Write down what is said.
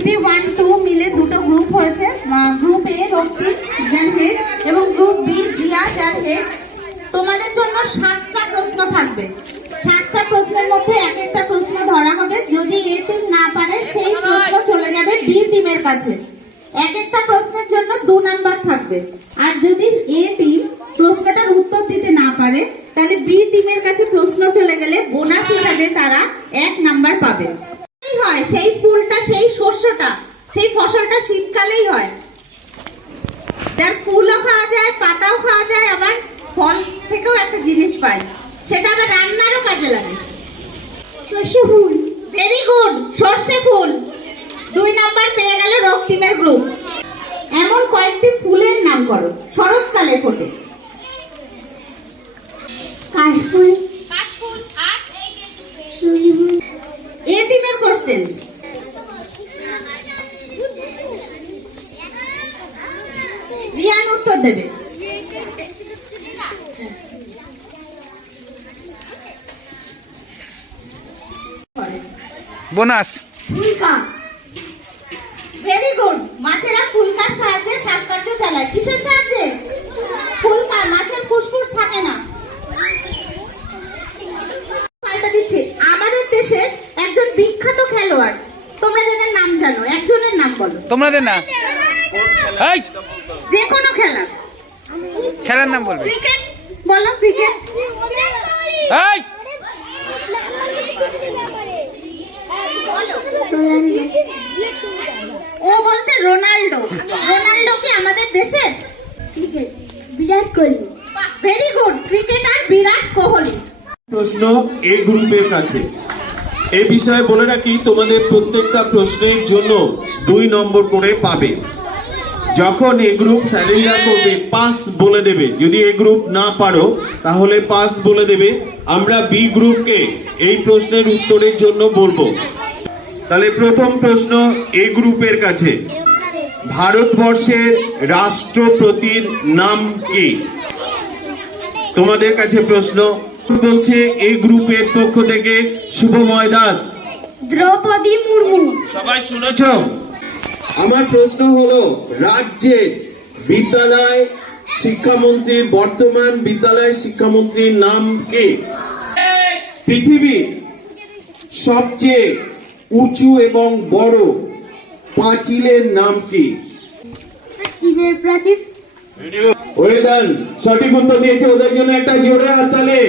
SP1-2 মিলে দুটো group হয়েছে। গ্রুপ এ রক্তিম যার হেড এবং গ্রুপ বি জিয়া যার হেড। তোমাদের জন্য 7টা প্রশ্ন থাকবে। 7টা প্রশ্নের মধ্যে এক একটা প্রশ্ন ধরা হবে। যদি এ টিম না পারে সেই প্রশ্ন চলে যাবে বি টিমের কাছে। এক একটা প্রশ্নের জন্য 2 নাম্বার থাকবে। আর যদি এ টিম প্রশ্নটার উত্তর দিতে না পারে তাহলে বি টিমের কাছে প্রশ্ন চলে গেলে বোনাস হিসাবে তারা 1 নাম্বার পাবে। হয় সেই ফুলটা, সেই শস্যটা, সেই ফসলটা শীতকালেই হয়, যার ফুলও খাওয়া যায়, পাতাও খাওয়া যায়, আবার ফল থেকেও একটা জিনিস পাই, সেটা আবার রান্নারও কাজে লাগে। সর্ষে ফুল। ভেরি গুড, সর্ষে ফুল। 2 নাম্বার পেয়ে গেল রক্তিমের গ্রুপ। এমন কয়েকটি ফুলের নাম করো শরৎকালে ফোটে। কাশফুল। কাশফুল। আর এ টিমের কোশ্চেন। রিয়ান উত্তর দেবে। বোনাস। ফুলকা। Very good. মাছেরা ফুলকার সাহায্যে শ্বাসকার্য চালায়। কিসের সাহায্যে? ফুলকা। মাছের ফুসফুস থাকে না। দিচ্ছি, আমাদের দেশের একজন বিখ্যাত খেলোয়াড়, তোমরা যাদের নাম জানো একজনের নাম বলো। তোমাদের না, যে কোনো খেলা, খেলার নাম বলবে। ক্রিকেট বলো। ক্রিকেট। ও বলছে রোনাল্ডো। রোনাল্ডো কি আমাদের দেশের? Cricket. Virat Kohli. Very good. Cricketer Virat Kohli. প্রশ্ন এ গ্রুপের কাছে। এই বিষয়ে বলে রাখি, তোমাদের প্রত্যেকটা প্রশ্নের জন্য 2 নম্বর করে পাবে। যখন এ গ্রুপ স্যারেন্ডার করবে পাস বলে দেবে। যদি এ গ্রুপ না পারো তাহলে পাস বলে দেবে। আমরা বি গ্রুপকে এই প্রশ্নের উত্তরের জন্য বলবো। তাহলে প্রথম প্রশ্ন এ গ্রুপের কাছে। ভারতবর্ষের রাষ্ট্রপতির নাম কি? তোমাদের কাছে প্রশ্ন বলছে এই গ্রুপের পক্ষ থেকে শুভময় দাস। দ্রৌপদী মুর্মু। সবাই শুনেছ? আমার প্রশ্ন হলো, রাজ্যের বিদ্যালয় শিক্ষামন্ত্রীর, বর্তমান বিদ্যালয় শিক্ষামন্ত্রীর নাম কি? পৃথিবীর সবচেয়ে উঁচু এবং বড় পাঁচিলের নাম কি? চীনের প্রাচীর। ওয়েদান সঠিক উত্তর দিয়েছে, ওদের জন্য একটা জোরে হাততালি।